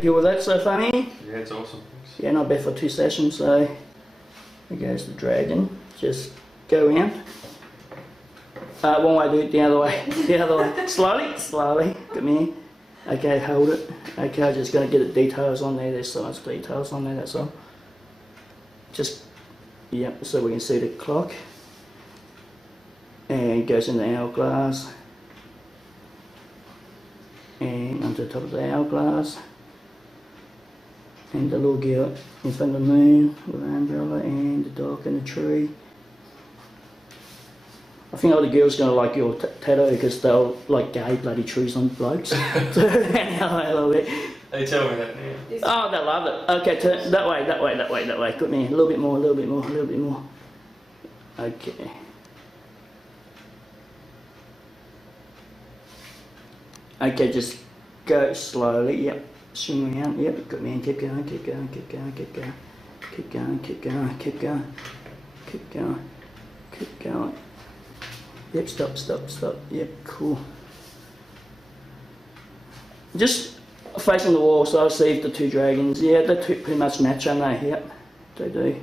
Happy with that so far, man? Yeah, it's awesome. Yeah, not bad for 2 sessions, so there goes the dragon. Just go around. One way, do it the other way. The other way. Slowly, slowly. Come here. Okay, hold it. Okay, I'm just going to get the details on there. There's so much details on there, that's all. Just, yep, so we can see the clock. And it goes in the hourglass. And onto the top of the hourglass. And the little girl in front of the moon with the umbrella and the dog and the tree. I think all the girls are going to like your tattoo because they'll like gay bloody trees on blokes. I love it. They tell me that now. Oh, they love it. Okay, turn that way, that way, that way, that way. Good man. A little bit more, a little bit more, a little bit more. Okay. Okay, just go slowly. Yep. Swing around. Yep. Good man. Keep going. Keep going. Keep going. Keep going. Keep going. Keep going. Keep going. Keep going. Keep going. Yep. Stop. Stop. Stop. Yep. Cool. Just facing the wall, so I see if the 2 dragons. Yeah, they pretty much match, aren't they? Yep. They do.